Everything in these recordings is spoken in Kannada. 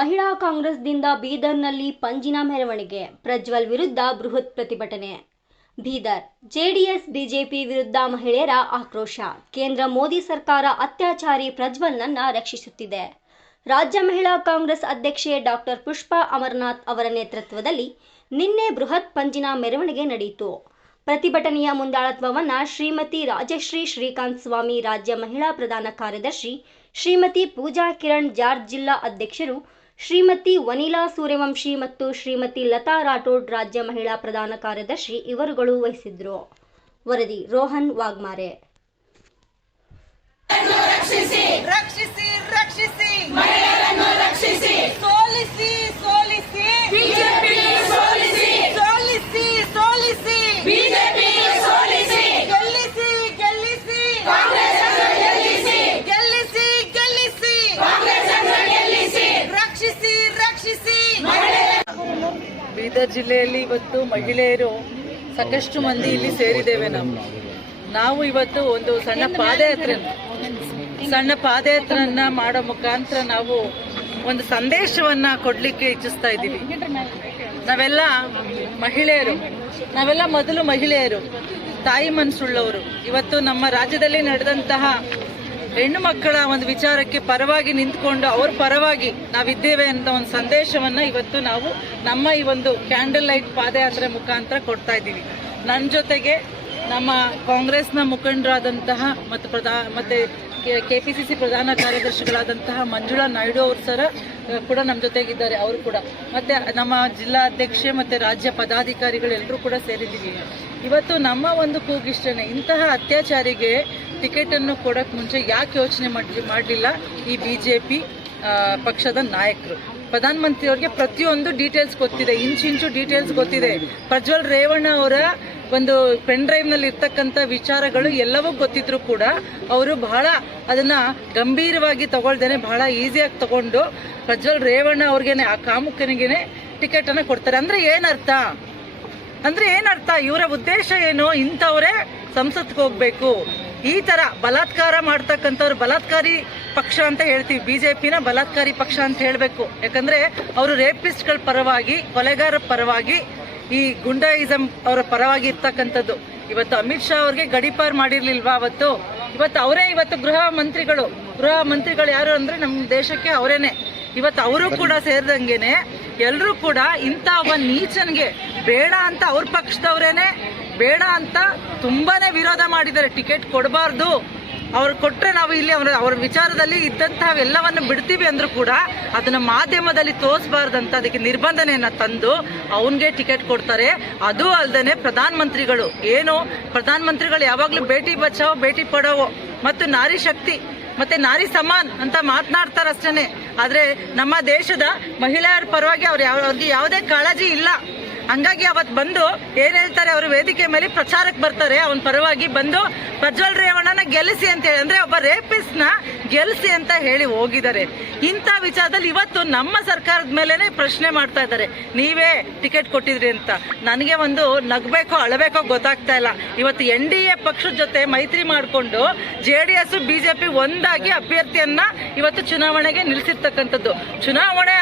ಮಹಿಳಾ ಕಾಂಗ್ರೆಸ್ದಿಂದ ಬೀದರ್ನಲ್ಲಿ ಪಂಜಿನ ಮೆರವಣಿಗೆ, ಪ್ರಜ್ವಲ್ ವಿರುದ್ಧ ಬೃಹತ್ ಪ್ರತಿಭಟನೆ. ಬೀದರ್ ಜೆಡಿಎಸ್ ಬಿಜೆಪಿ ವಿರುದ್ಧ ಮಹಿಳೆಯರ ಆಕ್ರೋಶ. ಕೇಂದ್ರ ಮೋದಿ ಸರ್ಕಾರ ಅತ್ಯಾಚಾರಿ ಪ್ರಜ್ವಲ್ನನ್ನ ರಕ್ಷಿಸುತ್ತಿದೆ. ರಾಜ್ಯ ಮಹಿಳಾ ಕಾಂಗ್ರೆಸ್ ಅಧ್ಯಕ್ಷೆ ಡಾಕ್ಟರ್ ಪುಷ್ಪಾ ಅಮರನಾಥ್ ಅವರ ನೇತೃತ್ವದಲ್ಲಿ ನಿನ್ನೆ ಬೃಹತ್ ಪಂಜಿನ ಮೆರವಣಿಗೆ ನಡೆಯಿತು. ಪ್ರತಿಭಟನೆಯ ಮುಂದಾಳತ್ವವನ್ನು ಶ್ರೀಮತಿ ರಾಜಶ್ರೀ ಶ್ರೀಕಾಂತ್ ಸ್ವಾಮಿ ರಾಜ್ಯ ಮಹಿಳಾ ಪ್ರಧಾನ ಕಾರ್ಯದರ್ಶಿ, ಶ್ರೀಮತಿ ಪೂಜಾ ಕಿರಣ್ ಜಾರ್ಜ್ ಜಿಲ್ಲಾ ಅಧ್ಯಕ್ಷರು, ಶ್ರೀಮತಿ ವನಿಲಾ ಸೂರ್ಯವಂಶಿ ಮತ್ತು ಶ್ರೀಮತಿ ಲತಾ ರಾಠೋಡ್ ರಾಜ್ಯ ಮಹಿಳಾ ಪ್ರಧಾನ ಕಾರ್ಯದರ್ಶಿ ಇವರುಗಳು ವಹಿಸಿದ್ರು. ವರದಿ ರೋಹನ್ ವಾಗ್ಮಾರೆ. ರಕ್ಷಿಸಿ ರಕ್ಷಿಸಿ ರಕ್ಷಿಸಿ ಮಹಿಳೆಯರನ್ನು ರಕ್ಷಿಸಿ, ಸೋಲಿಸಿ ಸೋಲಿಸಿ ಬಿಜೆಪಿ, ಸೋಲಿಸಿ ಸೋಲಿಸಿ ಸೋಲಿಸಿ ಬಿಜೆಪಿ, ಸೋಲಿಸಿ ಗೆಲ್ಲಿಸಿ ಗೆಲ್ಲಿಸಿ ಕಾಂಗ್ರೆಸ್ ಅನ್ನು ಗೆಲ್ಲಿಸಿ, ಗೆಲ್ಲಿಸಿ ಗೆಲ್ಲಿಸಿ ಕಾಂಗ್ರೆಸ್ ಅನ್ನು ಗೆಲ್ಲಿಸಿ, ರಕ್ಷಿಸಿ ರಕ್ಷಿಸಿ ಮಹಿಳೆಯರನ್ನು. ಬೀದರ್ ಜಿಲ್ಲೆಯಲ್ಲಿ ಇವತ್ತು ಮಹಿಳೆಯರು ಸಾಕಷ್ಟು ಮಂದಿ ಇಲ್ಲಿ ಸೇರಿದ್ದೇವೆ. ನಾವು ಇವತ್ತು ಒಂದು ಸಣ್ಣ ಪಾದಯಾತ್ರೆಯನ್ನ ಮಾಡೋ ಮುಖಾಂತರ ನಾವು ಒಂದು ಸಂದೇಶವನ್ನ ಕೊಡ್ಲಿಕ್ಕೆ ಇಚ್ಛಿಸ್ತಾ ಇದ್ದೀವಿ. ನಾವೆಲ್ಲ ಮಹಿಳೆಯರು, ನಾವೆಲ್ಲ ಮೊದಲು ಮಹಿಳೆಯರು, ತಾಯಿ ಮನಸ್ಸುಳ್ಳವರು. ಇವತ್ತು ನಮ್ಮ ರಾಜ್ಯದಲ್ಲಿ ನಡೆದಂತಹ ಹೆಣ್ಣು ಮಕ್ಕಳ ಒಂದು ವಿಚಾರಕ್ಕೆ ಪರವಾಗಿ ನಿಂತ್ಕೊಂಡು ಅವ್ರ ಪರವಾಗಿ ನಾವಿದ್ದೇವೆ ಅಂತ ಒಂದು ಸಂದೇಶವನ್ನ ಇವತ್ತು ನಾವು ನಮ್ಮ ಈ ಒಂದು ಕ್ಯಾಂಡಲ್ ಲೈಟ್ ಪಾದಯಾತ್ರೆ ಮುಖಾಂತರ ಕೊಡ್ತಾ ಇದ್ದೀವಿ. ನನ್ನ ಜೊತೆಗೆ ನಮ್ಮ ಕಾಂಗ್ರೆಸ್ನ ಮುಖಂಡರಾದಂತಹ ಮತ್ತೆ ಕೆಪಿಸಿಸಿ ಪ್ರಧಾನ ಕಾರ್ಯದರ್ಶಿಗಳಾದಂತಹ ಮಂಜುಳಾ ನಾಯ್ಡು ಅವರು ಸರ ಕೂಡ ನಮ್ಮ ಜೊತೆಗಿದ್ದಾರೆ. ಅವರು ಕೂಡ ಮತ್ತೆ ನಮ್ಮ ಜಿಲ್ಲಾ ಅಧ್ಯಕ್ಷೆ ಮತ್ತೆ ರಾಜ್ಯ ಪದಾಧಿಕಾರಿಗಳೆಲ್ಲರೂ ಕೂಡ ಸೇರಿದ್ದೀವಿ. ಇವತ್ತು ನಮ್ಮ ಒಂದು ಕೂಗಿಷ್ಟೇ, ಇಂತಹ ಅತ್ಯಾಚಾರಿಗೆ ಟಿಕೆಟ್ ಅನ್ನು ಕೊಡೋಕೆ ಮುಂಚೆ ಯಾಕೆ ಯೋಚನೆ ಮಾಡಲಿಲ್ಲ ಈ ಬಿಜೆಪಿ ಪಕ್ಷದ ನಾಯಕರು? ಪ್ರಧಾನಮಂತ್ರಿಯವರಿಗೆ ಪ್ರತಿಯೊಂದು ಡೀಟೇಲ್ಸ್ ಗೊತ್ತಿದೆ, ಇಂಚು ಡೀಟೇಲ್ಸ್ ಗೊತ್ತಿದೆ. ಪ್ರಜ್ವಲ್ ರೇವಣ್ಣ ಅವರ ಒಂದು ಪೆನ್ ಡ್ರೈವ್ನಲ್ಲಿ ಇರ್ತಕ್ಕಂಥ ವಿಚಾರಗಳು ಎಲ್ಲವೂ ಗೊತ್ತಿದ್ರು ಕೂಡ ಅವರು ಬಹಳ ಅದನ್ನ ಗಂಭೀರವಾಗಿ ತಗೊಳ್ದೇನೆ ಬಹಳ ಈಸಿಯಾಗಿ ತಗೊಂಡು ಪ್ರಜ್ವಲ್ ರೇವಣ್ಣ ಅವ್ರಿಗೇನೆ, ಆ ಕಾಮುಕನಿಗೇನೆ ಟಿಕೆಟ್ ಅನ್ನ ಕೊಡ್ತಾರೆ. ಅಂದ್ರೆ ಏನರ್ಥ? ಇವರ ಉದ್ದೇಶ ಏನು? ಇಂಥವರೇ ಸಂಸತ್ಗೆ ಹೋಗ್ಬೇಕು, ಈ ತರ ಬಲಾತ್ಕಾರ ಮಾಡ್ತಕ್ಕಂಥವ್ರು ಬಲಾತ್ಕಾರಿ ಪಕ್ಷ ಅಂತ ಹೇಳ್ತೀವಿ. ಬಿಜೆಪಿನ ಬಲಾತ್ಕಾರಿ ಪಕ್ಷ ಅಂತ ಹೇಳಬೇಕು. ಯಾಕಂದ್ರೆ ಅವರು ರೇಪಿಸ್ಟ್ಗಳ ಪರವಾಗಿ, ಕೊಲೆಗಾರರ ಪರವಾಗಿ, ಈ ಗುಂಡಾಯಿಸಂ ಅವರ ಪರವಾಗಿ ಇರ್ತಕ್ಕಂಥದ್ದು. ಇವತ್ತು ಅಮಿತ್ ಶಾ ಅವ್ರಿಗೆ ಗಡೀಪಾರ್ ಮಾಡಿರ್ಲಿಲ್ವಾ? ಇವತ್ತು ಅವರೇ ಗೃಹ ಮಂತ್ರಿಗಳು ಯಾರು ಅಂದ್ರೆ ನಮ್ಮ ದೇಶಕ್ಕೆ ಅವರೇನೆ. ಇವತ್ತು ಅವರು ಕೂಡ ಸೇರಿದಂಗೆನೆ ಎಲ್ಲರೂ ಕೂಡ ಇಂಥ ಒಬ್ಬ ನೀಚನ್ಗೆ ಬೇಡ ಅಂತ ಅವ್ರ ಪಕ್ಷದವರೇನೆ ಬೇಡ ಅಂತ ತುಂಬಾನೇ ವಿರೋಧ ಮಾಡಿದ್ದಾರೆ. ಟಿಕೆಟ್ ಕೊಡಬಾರ್ದು, ಅವ್ರು ಕೊಟ್ರೆ ನಾವು ಇಲ್ಲಿ ಅವ್ರ ವಿಚಾರದಲ್ಲಿ ಇದ್ದಂತಹವೆಲ್ಲವನ್ನು ಬಿಡ್ತೀವಿ ಅಂದ್ರೂ ಕೂಡ ಅದನ್ನ ಮಾಧ್ಯಮದಲ್ಲಿ ತೋರಿಸಬಾರ್ದಂತ ಅದಕ್ಕೆ ನಿರ್ಬಂಧನೆಯನ್ನ ತಂದು ಅವನ್ಗೆ ಟಿಕೆಟ್ ಕೊಡ್ತಾರೆ. ಅದು ಅಲ್ಲದೆ ಪ್ರಧಾನಮಂತ್ರಿಗಳು ಯಾವಾಗ್ಲೂ ಬೇಟಿ ಬಚಾವೋ ಬೇಟಿ ಪಡಾವೋ ಮತ್ತು ನಾರಿ ಶಕ್ತಿ ಮತ್ತೆ ನಾರಿ ಸಮಾನ್ ಅಂತ ಮಾತನಾಡ್ತಾರಷ್ಟೇನೆ. ಆದ್ರೆ ನಮ್ಮ ದೇಶದ ಮಹಿಳೆಯರ ಪರವಾಗಿ ಅವ್ರಿಗೆ ಯಾವುದೇ ಕಾಳಜಿ ಇಲ್ಲ. ಹಂಗಾಗಿ ಅವತ್ತು ಬಂದು ಏನ್ ಹೇಳ್ತಾರೆ, ಅವರು ವೇದಿಕೆ ಮೇಲೆ ಪ್ರಚಾರಕ್ಕೆ ಬರ್ತಾರೆ, ಅವನ ಪರವಾಗಿ ಬಂದು ಪ್ರಜ್ವಲ್ ರೇವಣ್ಣನ ಗೆಲ್ಲಿಸಿ ಅಂತ ಹೇಳಿ, ಅಂದ್ರೆ ಒಬ್ಬ ರೇಪಿಸ್ಟ್ ನ ಗೆಲ್ಲಿಸಿ ಅಂತ ಹೇಳಿ ಹೋಗಿದ್ದಾರೆ. ಇಂಥ ವಿಚಾರದಲ್ಲಿ ಇವತ್ತು ನಮ್ಮ ಸರ್ಕಾರದ ಮೇಲೆನೆ ಪ್ರಶ್ನೆ ಮಾಡ್ತಾ ಇದ್ದಾರೆ, ನೀವೇ ಟಿಕೆಟ್ ಕೊಟ್ಟಿದ್ರಿ ಅಂತ. ನನಗೆ ಒಂದು ನಗ್ಬೇಕೋ ಅಳಬೇಕೋ ಗೊತ್ತಾಗ್ತಾ ಇಲ್ಲ. ಇವತ್ತು NDA ಪಕ್ಷದ ಜೊತೆ ಮೈತ್ರಿ ಮಾಡಿಕೊಂಡು JDS ಬಿಜೆಪಿ ಒಂದಾಗಿ ಅಭ್ಯರ್ಥಿಯನ್ನ ಇವತ್ತು ಚುನಾವಣೆಗೆ ನಿಲ್ಲಿಸಿರ್ತಕ್ಕಂಥದ್ದು. ಚುನಾವಣೆ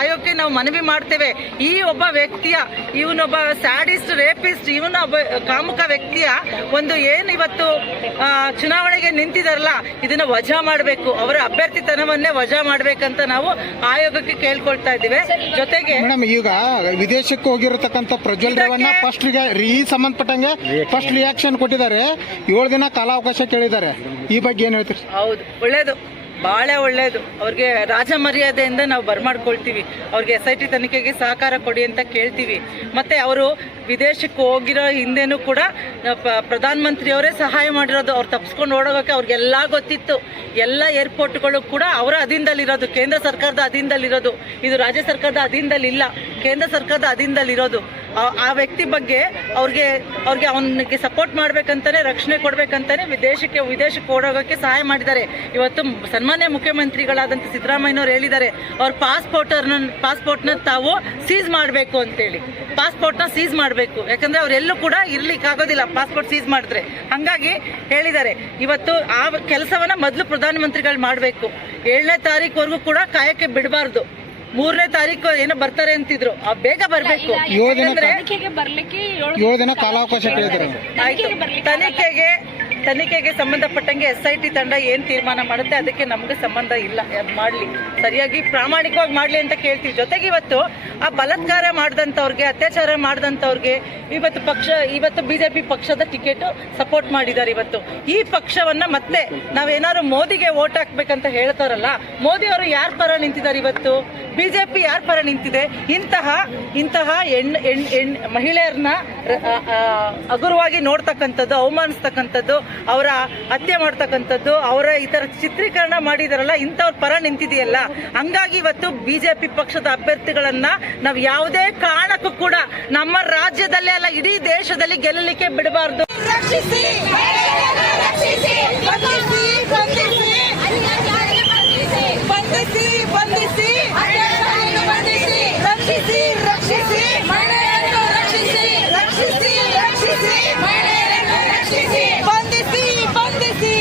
ಆಯೋಗಕ್ಕೆ ನಾವು ಮನವಿ ಮಾಡ್ತೇವೆ, ಈ ಒಬ್ಬ ವ್ಯಕ್ತಿಯ, ಇವನೊಬ್ಬ ಸ್ಯಾಡಿಸ್ಟ್, ರೇಪಿಸ್ಟ್, ಇವನೊಬ್ಬ ಕಾಮುಕ ವ್ಯಕ್ತಿಯ ಒಂದು ಏನು ಇವತ್ತು ಚುನಾವಣೆಗೆ ನಿಂತಿದಾರಲ್ಲ, ಇದನ್ನ ವಜಾ ಮಾಡಬೇಕು, ಅವರ ಅಭ್ಯರ್ಥಿತನವನ್ನೇ ವಜಾ ಮಾಡ್ಬೇಕಂತ ನಾವು ಆಯೋಗಕ್ಕೆ ಕೇಳ್ಕೊಳ್ತಾ ಇದ್ದೀವಿ. ಜೊತೆಗೆ ಈಗ ವಿದೇಶಕ್ಕೆ ಹೋಗಿರತಕ್ಕಂಥ ಪ್ರಜ್ವಲ್ ರೇವಣ್ಣ ಈ ಸಂಬಂಧಪಟ್ಟಂಗೆ ಫಸ್ಟ್ ರಿಯಾಕ್ಷನ್ ಕೊಟ್ಟಿದ್ದಾರೆ. 7 ದಿನ ಕಾಲಾವಕಾಶ ಕೇಳಿದ್ದಾರೆ. ಈ ಬಗ್ಗೆ ಏನ್ ಹೇಳ್ತೀರಿ? ಹೌದು, ಒಳ್ಳೇದು, ಬಹಳ ಒಳ್ಳೇದು. ಅವ್ರಿಗೆ ರಾಜ ಮರ್ಯಾದೆಯಿಂದ ನಾವು ಬರ್ಮಾಡ್ಕೊಳ್ತೀವಿ. ಅವ್ರಿಗೆ SIT ತನಿಖೆಗೆ ಸಹಕಾರ ಕೊಡಿ ಅಂತ ಕೇಳ್ತೀವಿ. ಮತ್ತೆ ಅವರು ವಿದೇಶಕ್ಕೆ ಹೋಗಿರೋ ಹಿಂದೆನೂ ಕೂಡ ಪ್ರಧಾನಮಂತ್ರಿಯವರೇ ಸಹಾಯ ಮಾಡಿರೋದು. ಅವ್ರು ತಪ್ಪಿಸ್ಕೊಂಡು ಓಡೋಗೋಕೆ ಅವ್ರಿಗೆಲ್ಲ ಗೊತ್ತಿತ್ತು. ಎಲ್ಲ ಏರ್ಪೋರ್ಟ್ಗಳು ಕೂಡ ಅವರ ಅಧೀನದಲ್ಲಿರೋದು, ಕೇಂದ್ರ ಸರ್ಕಾರದ ಅಧೀನದಲ್ಲಿರೋದು. ಇದು ರಾಜ್ಯ ಸರ್ಕಾರದ ಅಧೀನದಲ್ಲಿಲ್ಲ, ಕೇಂದ್ರ ಸರ್ಕಾರದ ಅಧೀನದಲ್ಲಿರೋದು. ಆ ವ್ಯಕ್ತಿ ಬಗ್ಗೆ ಅವ್ರಿಗೆ ಅವನಿಗೆ ಸಪೋರ್ಟ್ ಮಾಡ್ಬೇಕಂತಾನೆ, ರಕ್ಷಣೆ ಕೊಡ್ಬೇಕಂತಾನೆ ವಿದೇಶಕ್ಕೆ ಓಡೋಗೋಕೆ ಸಹಾಯ ಮಾಡಿದ್ದಾರೆ. ಇವತ್ತು ಸನ್ಮಾನ್ಯ ಮುಖ್ಯಮಂತ್ರಿಗಳಾದಂಥ ಸಿದ್ದರಾಮಯ್ಯನವರು ಹೇಳಿದ್ದಾರೆ, ಅವ್ರ ಪಾಸ್ಪೋರ್ಟ್ನ ತಾವು ಸೀಸ್ ಮಾಡಬೇಕು ಅಂತೇಳಿ. ಪಾಸ್ಪೋರ್ಟ್ನ ಸೀಸ್ ಮಾಡಬೇಕು, ಯಾಕಂದ್ರೆ ಅವರೆಲ್ಲೂ ಕೂಡ ಇರ್ಲಿಕ್ಕಾಗೋದಿಲ್ಲ ಪಾಸ್ಪೋರ್ಟ್ ಸೀಸ್ ಮಾಡಿದ್ರೆ. ಹಂಗಾಗಿ ಹೇಳಿದ್ದಾರೆ, ಇವತ್ತು ಆ ಕೆಲಸವನ್ನ ಮೊದಲು ಪ್ರಧಾನಮಂತ್ರಿಗಳು ಮಾಡಬೇಕು. 7ನೇ ತಾರೀಕುವರೆಗೂ ಕೂಡ ಕಾಯಕ್ಕೆ ಬಿಡಬಾರ್ದು. 3ನೇ ತಾರೀಕು ಏನೋ ಬರ್ತಾರೆ ಅಂತಿದ್ರು, ಬೇಗ ಬರ್ಬೇಕು. 7 ದಿನ ಕಾಲಾವಕಾಶ ಕೇಳಿದ್ರು. ಆಯ್ತು, ತನಿಖೆಗೆ ಸಂಬಂಧಪಟ್ಟಂಗೆ SIT ತಂಡ ಏನ್ ತೀರ್ಮಾನ ಮಾಡುತ್ತೆ ಅದಕ್ಕೆ ನಮ್ಗೆ ಸಂಬಂಧ ಇಲ್ಲ. ಅದು ಮಾಡ್ಲಿ, ಸರಿಯಾಗಿ ಪ್ರಾಮಾಣಿಕವಾಗಿ ಮಾಡ್ಲಿ ಅಂತ ಕೇಳ್ತೀವಿ. ಜೊತೆಗೆ ಇವತ್ತು ಆ ಬಲಾತ್ಕಾರ ಮಾಡಿದಂಥವ್ರಿಗೆ, ಅತ್ಯಾಚಾರ ಮಾಡಿದಂಥವ್ರಿಗೆ ಇವತ್ತು BJP ಪಕ್ಷದ ಟಿಕೆಟ್ ಸಪೋರ್ಟ್ ಮಾಡಿದ್ದಾರೆ. ಇವತ್ತು ಈ ಪಕ್ಷವನ್ನ ಮತ್ತೆ ನಾವೇನಾದ್ರು ಮೋದಿಗೆ ವೋಟ್ ಹಾಕ್ಬೇಕಂತ ಹೇಳ್ತಾರಲ್ಲ, ಮೋದಿ ಅವರು ಯಾರ ಪರ ನಿಂತಿದ್ದಾರೆ? ಇವತ್ತು BJP ಯಾರ ಪರ ನಿಂತಿದೆ? ಇಂತಹ ಮಹಿಳೆಯರನ್ನ ಹಗುರವಾಗಿ ನೋಡ್ತಕ್ಕಂಥದ್ದು, ಅವಮಾನಿಸ್ತಕ್ಕಂಥದ್ದು, ಅವರ ಹತ್ಯೆ ಮಾಡ್ತಕ್ಕಂಥದ್ದು, ಅವರ ಈ ತರ ಚಿತ್ರೀಕರಣ ಮಾಡಿದಾರಲ್ಲ, ಇಂಥವ್ರ ಪರ ನಿಂತಿದೆಯಲ್ಲ. ಹಂಗಾಗಿ ಇವತ್ತು BJP ಪಕ್ಷದ ಅಭ್ಯರ್ಥಿಗಳನ್ನ ನಾವು ಯಾವುದೇ ಕಾರಣಕ್ಕೂ ಕೂಡ ನಮ್ಮ ರಾಜ್ಯದಲ್ಲೇ ಅಲ್ಲ, ಇಡೀ ದೇಶದಲ್ಲಿ ಗೆಲ್ಲಲಿಕ್ಕೆ ಬಿಡಬಾರ್ದು. ರಕ್ಷಿಸಿ, ರಕ್ಷಿಸಿ, ಬಂಧಿಸಿ, ಬಂಧಿಸಿ, ಬಂಧಿಸಿ, ಬಂಧಿಸಿ, ಬಂಧಿಸಿ, ರಕ್ಷಿಸಿ, ರಕ್ಷಿಸಿ, ಮಹಿಳೆಯರನ್ನು ರಕ್ಷಿಸಿ, ರಕ್ಷಿಸಿ, ರಕ್ಷಿಸಿ, ಮಹಿಳೆಯರನ್ನು ರಕ್ಷಿಸಿ, ಬಂಧಿಸಿ, ಬಂಧಿಸಿ,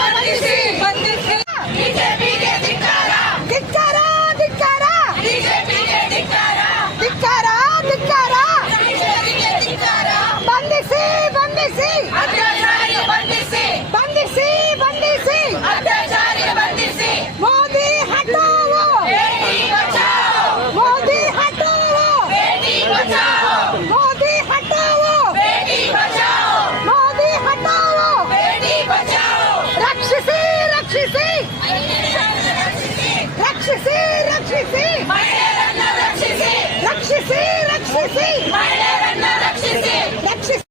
ಬಂಧಿಸಿ, ಬಂಧಿಸಿ. ಬಿಜೆಪಿಗೆ ಧಿಕ್ಕಾರ, ಧಿಕ್ಕಾರ, ಧಿಕ್ಕಾರ, ಬಿಜೆಪಿಗೆ ಧಿಕ್ಕಾರ, ಧಿಕ್ಕಾರ, ಧಿಕ್ಕಾರ, ಬಿಜೆಪಿಗೆ ಧಿಕ್ಕಾರ. ಬಂಧಿಸಿ, ಬಂಧಿಸಿ, ಅತ್ಯಾಚಾರಿ ಬಂಧಿಸಿ, ಬಂಧಿಸಿ, ಬಂಧಿಸಿ, ಅತ್ಯಾಚಾರಿ ಬಂಧಿಸಿ. ಮೋದಿ ಹಟಾವೋ, ಬೇಟಿ ಬಚಾವೋ, ಮೋದಿ ಹಟಾವೋ, ಬೇಟಿ ಬಚಾವೋ, ಮೋದಿ ಹಟಾವೋ, ಬೇಟಿ ಬಚಾವೋ, ಮೋದಿ ಹಟಾವೋ, ಬೇಟಿ ಬಚಾವೋ. ರಕ್ಷಿಸಿ, ರಕ್ಷಿಸಿ, ರಕ್ಷಿಸಿ, ರಕ್ಷಿಸಿ, ಮಹಿಳೆಯರನ್ನು ರಕ್ಷಿಸಿ, ರಕ್ಷಿಸಿ, ರಕ್ಷಿಸಿ, ಮಹಿಳೆಯರನ್ನು ರಕ್ಷಿಸಿ, ರಕ್ಷಿಸಿ.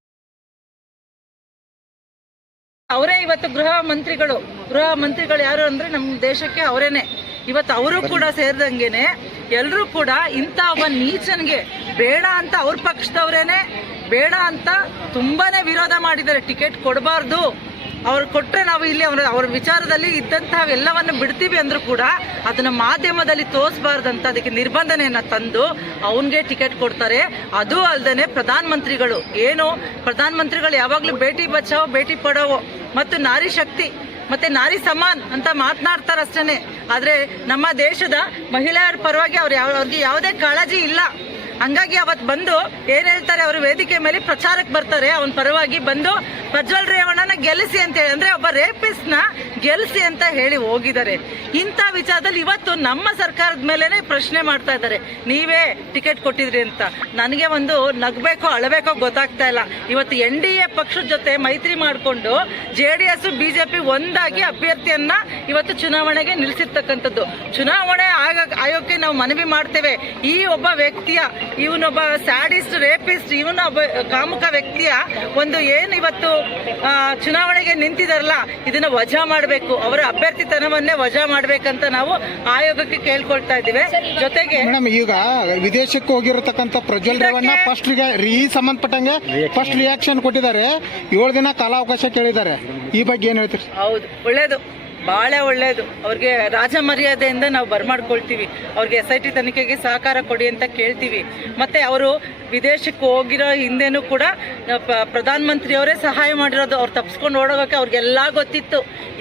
ಅವರೇ ಇವತ್ತು ಗೃಹ ಮಂತ್ರಿಗಳು ಯಾರು ಅಂದ್ರೆ ನಮ್ಮ ದೇಶಕ್ಕೆ ಅವರೇನೆ. ಇವತ್ತು ಅವರು ಕೂಡ ಸೇರಿದಂಗೆನೆ ಎಲ್ಲರೂ ಕೂಡ ಇಂಥ ಒಬ್ಬ ನೀಚನ್ಗೆ ಬೇಡ ಅಂತ ಅವ್ರ ಪಕ್ಷದವರೇನೆ ಬೇಡ ಅಂತ ತುಂಬಾನೇ ವಿರೋಧ ಮಾಡಿದ್ದಾರೆ. ಟಿಕೆಟ್ ಕೊಡಬಾರ್ದು, ಅವ್ರು ಕೊಟ್ರೆ ನಾವು ಇಲ್ಲಿ ಅವ್ರ ವಿಚಾರದಲ್ಲಿ ಇದ್ದಂತಹ ಎಲ್ಲವನ್ನು ಬಿಡ್ತೀವಿ ಅಂದ್ರೂ ಕೂಡ ಅದನ್ನ ಮಾಧ್ಯಮದಲ್ಲಿ ತೋರಿಸಬಾರ್ದಂತ ಅದಕ್ಕೆ ನಿರ್ಬಂಧನೆಯನ್ನ ತಂದು ಅವನ್ಗೆ ಟಿಕೆಟ್ ಕೊಡ್ತಾರೆ. ಅದು ಅಲ್ಲದೆ ಪ್ರಧಾನಮಂತ್ರಿಗಳು ಯಾವಾಗ್ಲೂ ಬೇಟಿ ಬಚಾವೋ ಬೇಟಿ ಪಡಾವೋ ಮತ್ತು ನಾರಿ ಶಕ್ತಿ ಮತ್ತೆ ನಾರಿ ಸಮಾನ್ ಅಂತ ಮಾತನಾಡ್ತಾರೆ ಅಷ್ಟೇನೆ. ಆದ್ರೆ ನಮ್ಮ ದೇಶದ ಮಹಿಳೆಯರ ಪರವಾಗಿ ಅವ್ರಿಗೆ ಯಾವುದೇ ಕಾಳಜಿ ಇಲ್ಲ. ಹಂಗಾಗಿ ಅವತ್ತು ಬಂದು ಏನ್ ಹೇಳ್ತಾರೆ, ಅವರು ವೇದಿಕೆ ಮೇಲೆ ಪ್ರಚಾರಕ್ಕೆ ಬರ್ತಾರೆ, ಅವನ ಪರವಾಗಿ ಬಂದು ಪ್ರಜ್ವಲ್ ರೇವಣ್ಣನ ಗೆಲ್ಲಿಸಿ ಅಂತ ಹೇಳಿ, ಅಂದ್ರೆ ಒಬ್ಬ ರೇಪಿಸ್ಟ್ ನ ಗೆಲ್ಲಿಸಿ ಅಂತ ಹೇಳಿ ಹೋಗಿದ್ದಾರೆ. ಇಂಥ ವಿಚಾರದಲ್ಲಿ ಇವತ್ತು ನಮ್ಮ ಸರ್ಕಾರದ ಮೇಲೆನೆ ಪ್ರಶ್ನೆ ಮಾಡ್ತಾ ಇದ್ದಾರೆ, ನೀವೇ ಟಿಕೆಟ್ ಕೊಟ್ಟಿದ್ರಿ ಅಂತ. ನನಗೆ ಒಂದು ನಗ್ಬೇಕೋ ಅಳಬೇಕೋ ಗೊತ್ತಾಗ್ತಾ ಇಲ್ಲ. ಇವತ್ತು NDA ಪಕ್ಷದ ಜೊತೆ ಮೈತ್ರಿ ಮಾಡಿಕೊಂಡು JDS BJP ಒಂದಾಗಿ ಅಭ್ಯರ್ಥಿಯನ್ನ ಇವತ್ತು ಚುನಾವಣೆಗೆ ನಿಲ್ಲಿಸಿರ್ತಕ್ಕಂಥದ್ದು. ಚುನಾವಣೆ ಆಯೋಗಕ್ಕೆ ನಾವು ಮನವಿ ಮಾಡ್ತೇವೆ, ಈ ಒಬ್ಬ ವ್ಯಕ್ತಿಯ, ಇವನೊಬ್ಬ ಸ್ಯಾಡಿಸ್ಟ್, ರೇಪಿಸ್ಟ್, ಇವನ ಒಬ್ಬ ಕಾಮುಕ ವ್ಯಕ್ತಿಯ ಒಂದು ಏನು ಇವತ್ತು ಚುನಾವಣೆಗೆ ನಿಂತಿದಾರಲ್ಲ, ಇದನ್ನ ವಜಾ ಮಾಡಬೇಕು, ಅವರ ಅಭ್ಯರ್ಥಿತನವನ್ನೇ ವಜಾ ಮಾಡ್ಬೇಕಂತ ನಾವು ಆಯೋಗಕ್ಕೆ ಕೇಳ್ಕೊಳ್ತಾ ಇದ್ದೀವಿ. ಜೊತೆಗೆ ಮೇಡಮ್, ಈಗ ವಿದೇಶಕ್ಕೆ ಹೋಗಿರತಕ್ಕಂತ ಪ್ರಜ್ವಲ್ ರೇವಣ್ಣ ಈ ಸಂಬಂಧಪಟ್ಟಂಗೆ ಫಸ್ಟ್ ರಿಯಾಕ್ಷನ್ ಕೊಟ್ಟಿದ್ದಾರೆ, 7 ದಿನ ಕಾಲಾವಕಾಶ ಕೇಳಿದ್ದಾರೆ. ಈ ಬಗ್ಗೆ ಏನ್ ಹೇಳ್ತೀರಿ? ಹೌದು, ಒಳ್ಳೇದು, ಬಹಳ ಒಳ್ಳೇದು. ಅವ್ರಿಗೆ ರಾಜ ಮರ್ಯಾದೆಯಿಂದ ನಾವು ಬರ್ಮಾಡ್ಕೊಳ್ತೀವಿ. ಅವ್ರಿಗೆ SIT ತನಿಖೆಗೆ ಸಹಕಾರ ಕೊಡಿ ಅಂತ ಕೇಳ್ತೀವಿ. ಮತ್ತೆ ಅವರು ವಿದೇಶಕ್ಕೆ ಹೋಗಿರೋ ಹಿಂದೆನೂ ಕೂಡ ಪ್ರಧಾನ ಮಂತ್ರಿಯವರೇ ಸಹಾಯ ಮಾಡಿರೋದು. ಅವ್ರು ತಪ್ಪಿಸ್ಕೊಂಡು ಓಡೋಗಕ್ಕೆ ಅವ್ರಿಗೆಲ್ಲ ಗೊತ್ತಿತ್ತು.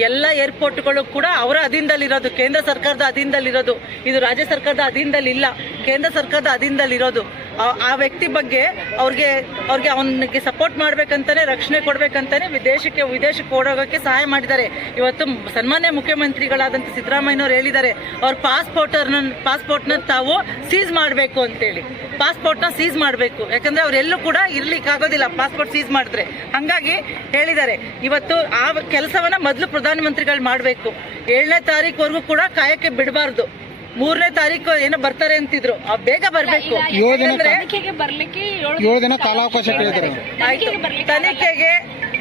ಎಲ್ಲ ಏರ್ಪೋರ್ಟ್ಗಳು ಕೂಡ ಅವರ ಅಧೀನದಲ್ಲಿರೋದು, ಕೇಂದ್ರ ಸರ್ಕಾರದ ಅಧೀನದಲ್ಲಿರೋದು. ಇದು ರಾಜ್ಯ ಸರ್ಕಾರದ ಅಧೀನದಲ್ಲಿ ಇಲ್ಲ, ಕೇಂದ್ರ ಸರ್ಕಾರದ ಅಧೀನದಲ್ಲಿರೋದು. ಆ ವ್ಯಕ್ತಿ ಬಗ್ಗೆ ಅವ್ರಿಗೆ ಅವನಿಗೆ ಸಪೋರ್ಟ್ ಮಾಡ್ಬೇಕಂತಾನೆ, ರಕ್ಷಣೆ ಕೊಡ್ಬೇಕಂತಾನೆ ವಿದೇಶಕ್ಕೆ ಓಡೋಗಕ್ಕೆ ಸಹಾಯ ಮಾಡಿದ್ದಾರೆ. ಇವತ್ತು ಸನ್ಮಾನ್ಯ ಮುಖ್ಯಮಂತ್ರಿಗಳಾದಂಥ ಸಿದ್ದರಾಮಯ್ಯನವರು ಹೇಳಿದ್ದಾರೆ, ಅವ್ರ ಪಾಸ್ಪೋರ್ಟ್ನ ತಾವು ಸೀಸ್ ಮಾಡಬೇಕು ಅಂತೇಳಿ. ಪಾಸ್ಪೋರ್ಟ್ನ ಸೀಸ್ ಮಾಡಬೇಕು, ಯಾಕಂದ್ರೆ ಅವರೆಲ್ಲೂ ಕೂಡ ಇರ್ಲಿಕ್ಕೆ ಆಗೋದಿಲ್ಲ ಪಾಸ್ಪೋರ್ಟ್ ಸೀಸ್ ಮಾಡಿದ್ರೆ. ಹಂಗಾಗಿ ಹೇಳಿದ್ದಾರೆ, ಇವತ್ತು ಆ ಕೆಲಸವನ್ನ ಮೊದಲು ಪ್ರಧಾನಮಂತ್ರಿಗಳು ಮಾಡಬೇಕು. 7ನೇ ತಾರೀಕುವರೆಗೂ ಕೂಡ ಕಾಯಕ್ಕೆ ಬಿಡಬಾರ್ದು. 3ನೇ ತಾರೀಕು ಏನೋ ಬರ್ತಾರೆ ಅಂತಿದ್ರು, ಬೇಗ ಬರ್ಬೇಕು. 7 ದಿನ ಕಾಲಾವಕಾಶ ಕೇಳಿದ್ರು. ಆಯ್ತು,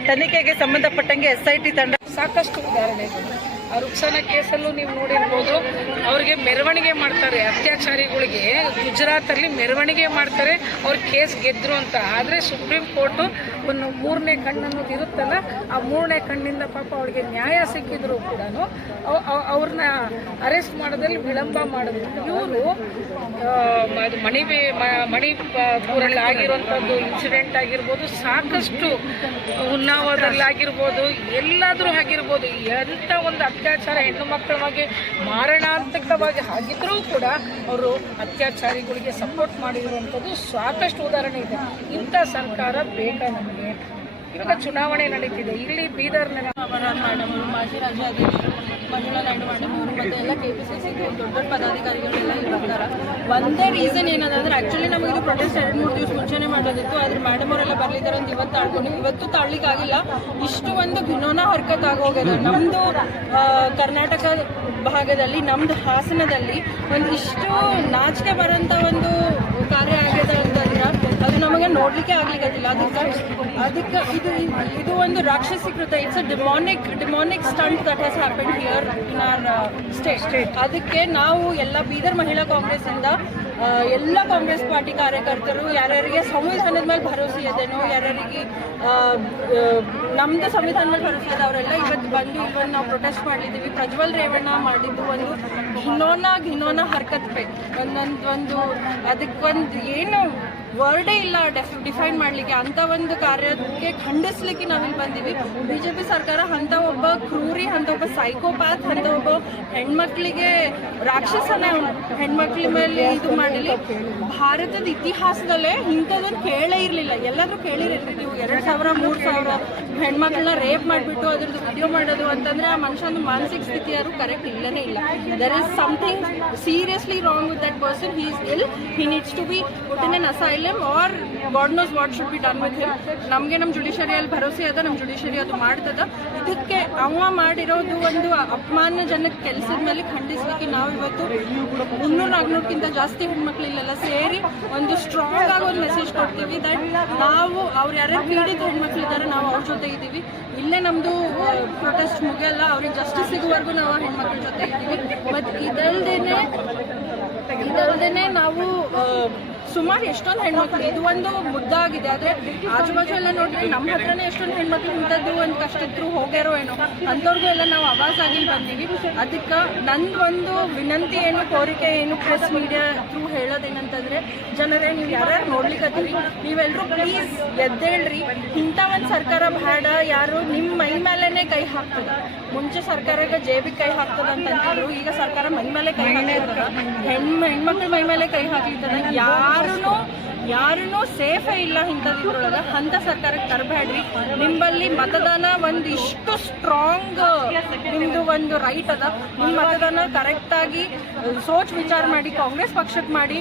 ತನಿಖೆಗೆ ಸಂಬಂಧಪಟ್ಟಂಗೆ SIT ತಂಡ ಸಾಕಷ್ಟು ಉದಾಹರಣೆಗಳು. ಆ ರುಕ್ಸಾನ ಕೇಸಲ್ಲೂ ನೀವು ನೋಡಿರ್ಬೋದು, ಅವ್ರಿಗೆ ಮೆರವಣಿಗೆ ಮಾಡ್ತಾರೆ, ಅತ್ಯಾಚಾರಿಗಳಿಗೆ ಗುಜರಾತಲ್ಲಿ ಮೆರವಣಿಗೆ ಮಾಡ್ತಾರೆ, ಅವ್ರ ಕೇಸ್ ಗೆದ್ರು ಅಂತ. ಆದರೆ ಸುಪ್ರೀಂ ಕೋರ್ಟು ಒಂದು 3ನೇ ಕಣ್ಣು ಅನ್ನೋದು ಇರುತ್ತಲ್ಲ, ಆ 3ನೇ ಕಣ್ಣಿಂದ ಪಾಪ ಅವ್ರಿಗೆ ನ್ಯಾಯ ಸಿಕ್ಕಿದ್ರು ಕೂಡ ಅವ್ರನ್ನ ಅರೆಸ್ಟ್ ಮಾಡೋದ್ರಲ್ಲಿ ವಿಳಂಬ ಮಾಡಿದ್ರು. ಇವರು ಮಣಿಪುರಲ್ಲಿ ಆಗಿರುವಂಥದ್ದು ಇನ್ಸಿಡೆಂಟ್ ಆಗಿರ್ಬೋದು, ಸಾಕಷ್ಟು ಉನ್ನಾವದಲ್ಲಿ ಆಗಿರ್ಬೋದು, ಎಲ್ಲಾದರೂ ಆಗಿರ್ಬೋದು, ಎಂಥ ಒಂದು ಅತ್ಯಾಚಾರ ಹೆಣ್ಣು ಮಕ್ಕಳ ಬಗ್ಗೆ ಮಾರಣಾಂತಿಕವಾಗಿ ಆಗಿದ್ರೂ ಕೂಡ ಅವರು ಅತ್ಯಾಚಾರಿಗಳಿಗೆ ಸಪೋರ್ಟ್ ಮಾಡಿರುವಂಥದ್ದು ಸಾಕಷ್ಟು ಉದಾಹರಣೆ ಇದೆ. ಇಂಥ ಸರ್ಕಾರ ಬೇಕಾ ನಮಗೆ? ಇವಾಗ ಚುನಾವಣೆ ನಡೀತಿದೆ. ಇಲ್ಲಿ ಬೀದರ್ನ ಮೇಡಮ್ ಅವರು, ಮಾಜಿ ರಾಜ್ಯಾಧ್ಯಕ್ಷ ಮಂಜುಳಾ ನಾಯ್ಡು ಮೇಡಮ್ ಅವರು ಮತ್ತು ಎಲ್ಲ KPCC ದೊಡ್ಡ ದೊಡ್ಡ ಪದಾಧಿಕಾರಿಗಳೆಲ್ಲ ಇಲ್ಲಿ ಬರ್ತಾರೆ. ಒಂದೇ ರೀಸನ್ ಏನದಂದ್ರೆ ಆ್ಯಕ್ಚುಲಿ ನಮಗೆ ಇದು ಪ್ರೊಟೆಸ್ಟ್ 2-3 ದಿವಸ ಮುಂಚೆನೇ ಮಾಡೋದಿತ್ತು. ಆದರೆ ಮೇಡಮ್ ಅವರೆಲ್ಲ ಬರ್ಲಿದ್ದಾರೆ ಅಂತ ಇವತ್ತು ತಾಳ್ಕೊಂಡಿವಿ. ಇವತ್ತು ತಾಳ್ಲಿಕ್ಕಾಗಿಲ್ಲ. ಇಷ್ಟು ಒಂದು ಘಿನೋನ ಹರ್ಕತ್ ಆಗೋಗಿದೆ. ನಮ್ಮದು ಕರ್ನಾಟಕ ಭಾಗದಲ್ಲಿ, ನಮ್ಮದು ಹಾಸನದಲ್ಲಿ ಒಂದಿಷ್ಟು ನಾಚಿಕೆ ಬರೋಂಥ ಒಂದು ಕಾರ್ಯ ಆಗಿದೆ ಅಂತಂದ್ರೆ ಅದು ನಮಗೆ ನೋಡ್ಲಿಕ್ಕೆ ಆಗ್ಲಿಕ್ಕತ್ತಿಲ್ಲ. ಅದಕ್ಕೆ ಇದು ಒಂದು ರಾಕ್ಷಸೀಕೃತ, it's a demonic stunt that has happen here in our state. ಅದಕ್ಕೆ ನಾವು ಎಲ್ಲ ಬೀದರ್ ಮಹಿಳಾ ಕಾಂಗ್ರೆಸ್ ಇಂದ ಎಲ್ಲ ಕಾಂಗ್ರೆಸ್ ಪಾರ್ಟಿ ಕಾರ್ಯಕರ್ತರು ಯಾರ್ಯಾರಿಗೆ ಸಂವಿಧಾನದ ಮೇಲೆ ಭರವಸೆ ಇದೆನೋ, ಯಾರ್ಯಾರಿಗೆ ನಮ್ದು ಸಂವಿಧಾನ ಮೇಲೆ ಭರವಸೆ ಇದೆ, ಅವರೆಲ್ಲ ಇವತ್ತು ಬಂದು ಇವತ್ತು ನಾವು ಪ್ರೊಟೆಸ್ಟ್ ಮಾಡಿದ್ದೀವಿ. ಪ್ರಜ್ವಲ್ ರೇವಣ್ಣ ಮಾಡಿದ್ದು ಒಂದು ಘಿನೋನ ಹರ್ಕತ್ ಒಂದು ಅದಕ್ಕೊಂದು ಏನು ವರ್ಡೇ ಇಲ್ಲ ಡಿಫೈನ್ ಮಾಡಲಿಕ್ಕೆ. ಅಂಥ ಒಂದು ಕಾರ್ಯಕ್ಕೆ ಖಂಡಿಸ್ಲಿಕ್ಕೆ ನಾವಿಲ್ಲಿ ಬಂದೀವಿ. BJP ಸರ್ಕಾರ ಅಂಥ ಒಬ್ಬ ಕ್ರೂರಿ, ಅಂಥ ಒಬ್ಬ ಸೈಕೋಪ್ಯಾಥ್, ಅಂಥ ಒಬ್ಬ ಹೆಣ್ಮಕ್ಳಿಗೆ ರಾಕ್ಷಸನೇ ಅವನು. ಹೆಣ್ಮಕ್ಳ ಮೇಲೆ ಇದು ಮಾಡಲಿ. ಭಾರತದ ಇತಿಹಾಸದಲ್ಲೇ ಇಂಥದ್ದನ್ನು ಕೇಳೇ ಇರಲಿಲ್ಲ. ಎಲ್ಲಾದರೂ ಕೇಳಿರಲ್ರಿ ನೀವು? 2000-3000 ಹೆಣ್ಮಕ್ಳನ್ನ ರೇಪ್ ಮಾಡಿಬಿಟ್ಟು ಅದ್ರದ್ದು ವಿಡಿಯೋ ಮಾಡೋದು ಅಂತಂದರೆ ಆ ಮನುಷ್ಯನ ಮಾನಸಿಕ ಸ್ಥಿತಿ ಯಾರು ಕರೆಕ್ಟ್ ಇಲ್ಲನೇ ಇಲ್ಲ. There is something seriously wrong with that person. He is ill. He needs to be put in an asylum or God knows what should be done with him. ನಮಗೆ ನಮ್ಮ ಜುಡಿಷರಿಯಲ್ಲಿ ಭರವಸೆ ಅದ, ನಮ್ಮ ಜುಡಿಷರಿ ಅದು ಮಾಡ್ತದ. ಇದಕ್ಕೆ ಅವ ಮಾಡಿರೋದು ಒಂದು ಅಪಮಾನಜನಕ ಕೆಲಸದ ಮೇಲೆ ಖಂಡಿಸ್ಲಿಕ್ಕೆ ನಾವು ಇವತ್ತು 300-400ಕ್ಕಿಂತ ಜಾಸ್ತಿ ಹೆಣ್ಮಕ್ಳು ಇಲ್ಲೆಲ್ಲ ಸೇರಿ ಒಂದು ಸ್ಟ್ರಾಂಗ್ ಆಗಿ ಒಂದು ಮೆಸೇಜ್ ಕೊಡ್ತೀವಿ ದಟ್ ನಾವು ಅವ್ರು ಯಾರ್ಯಾರು ಪೀಡಿತ ಹೆಣ್ಮಕ್ಳು ಇದ್ದಾರೆ ನಾವು ಅವ್ರ ಜೊತೆ ಇದ್ದೀವಿ. ಇಲ್ಲೇ ನಮ್ಮದು ಪ್ರೊಟೆಸ್ಟ್ ಮುಗಿಯಲ್ಲ. ಅವ್ರಿಗೆ ಜಸ್ಟಿಸ್ ಸಿಗುವವರೆಗೂ ನಾವು ಹೆಣ್ಮಕ್ಳ ಜೊತೆ ಇದ್ದೀವಿ. ಮತ್ತು ಇದಲ್ದೇನೆ ನಾವು ಸುಮಾರು ಎಷ್ಟೊಂದು ಹೆಣ್ಮಕ್ಳು, ಇದು ಒಂದು ಮುದ್ದಾಗಿದೆ. ಆದರೆ ಆಜುಬಾಜು ಎಲ್ಲ ನೋಡಿದ್ರೆ ನಮ್ಮ ಹತ್ರನೇ ಎಷ್ಟೊಂದು ಹೆಣ್ಮಕ್ಳು ಇಂಥದ್ದು ಒಂದು ಕಷ್ಟ ಇದ್ರು ಹೋಗ್ಯಾರೋ ಏನೋ ಅಂಥವ್ರಿಗೂ ಎಲ್ಲ ನಾವು ಆವಾಜ್ ಆಗಿ ಬಂದೀವಿ. ಅದಕ್ಕೆ ನಂದು ಒಂದು ವಿನಂತಿ ಏನು, ಕೋರಿಕೆ ಏನು, ಪ್ರೆಸ್ ಮೀಡಿಯಾ ಥ್ರೂ ಹೇಳೋದೇನಂತಂದರೆ, ಜನರೇ ನೀವು ಯಾರ್ಯಾರು ನೋಡ್ಲಿಕ್ಕತ್ತೀರಿ, ನೀವೆಲ್ಲರೂ ಪ್ಲೀಸ್ ಎದ್ದೇಳ್ರಿ. ಇಂಥ ಒಂದು ಸರ್ಕಾರ ಬೇಡ. ಯಾರು ನಿಮ್ಮ ಮೈ ಮೇಲೇ ಕೈ ಹಾಕ್ತದೆ. ಮುಂಚೆ ಸರ್ಕಾರಕ್ಕೆ ಜೇಬಿಗೆ ಕೈ ಹಾಕ್ತದೆ ಅಂತಂತಿದ್ರು. ಈಗ ಸರ್ಕಾರ ಮೈ ಮೇಲೆ ಕೈ ಹಾಕಿರ್ತದೆ. ಹೆಣ್ಮಕ್ಳ ಮೈ ಮೇಲೆ ಕೈ ಹಾಕಿರ್ತದೆ. ಯಾರೂ ಸೇಫೇ ಇಲ್ಲ ಇಂಥದ್ರೊಳಗೆ. ಅಂಥ ಸರ್ಕಾರಕ್ಕೆ ತರಬೇಡ್ರಿ. ನಿಮ್ಮಲ್ಲಿ ಮತದಾನ ಒಂದು ಇಷ್ಟು ಸ್ಟ್ರಾಂಗ್, ನಿಮ್ಮದು ಒಂದು ರೈಟ್ ಅದ. ನಿಮ್ಮ ಮತದಾನ ಕರೆಕ್ಟಾಗಿ ಸೋಚ್ ವಿಚಾರ ಮಾಡಿ ಕಾಂಗ್ರೆಸ್ ಪಕ್ಷಕ್ಕೆ ಮಾಡಿ.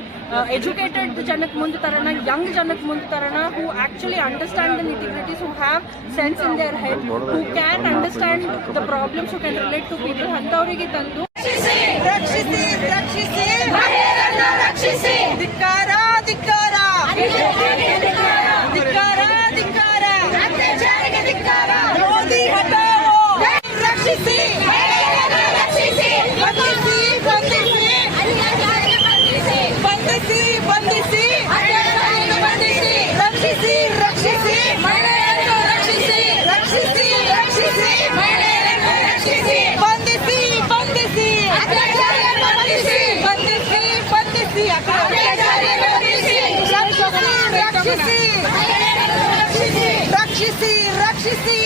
ಎಜುಕೇಟೆಡ್ ಜನಕ್ಕೆ ಮುಂದೆ ತರೋಣ, ಯಂಗ್ ಜನಕ್ಕೆ ಮುಂದೆ ತರೋಣ, who actually understand the nitty gritties, who have sense in their head, who can understand the problems, who can relate to people. ಅಂಥವರಿಗೆ ತಂದು ರಕ್ಷಿಸಿ ರಕ್ಷಿಸಿ ರಕ್ಷಿಸಿ. ಧಿಕ್ಕಾರ ಧಿಕ್ಕಾರ ಧಿಕ್ಕಾರ ಧಿಕ್ಕಾರ ಅತ್ಯಾಚಾರಿಗೆ ಧಿಕ್ಕಾರ. ಮೋದಿ ಹಟಾವೋ. ರಕ್ಷಿಸಿ ರಕ್ಷಿಸಿ. ಬಂಧಿಸಿ ಬಂಧಿಸಿ ಬಂಧಿಸಿ ಬಂಧಿಸಿ ಬಂಧಿಸಿ. ರಕ್ಷಿಸಿ ರಕ್ಷಿಸಿ ಮಹಿಳೆಯರನ್ನು ರಕ್ಷಿಸಿ. ರಕ್ಷಿಸಿ ರಕ್ಷಿಸಿ ಮಹಿಳೆಯರನ್ನು ರಕ್ಷಿಸಿ. ಬಂಧಿಸಿ ಬಂಧಿಸಿ ಅತ್ಯಾಚಾರಿಯನ್ನು ಬಂಧಿಸಿ. ಬಂಧಿಸಿ ಬಂಧಿಸಿ ಅತ್ಯಾಚಾರಿಯನ್ನು ಬಂಧಿಸಿ. ರಕ್ಷಿಸಿ ರಕ್ಷಿಸಿ ರಕ್ಷಿಸಿ ರಕ್ಷಿಸಿ.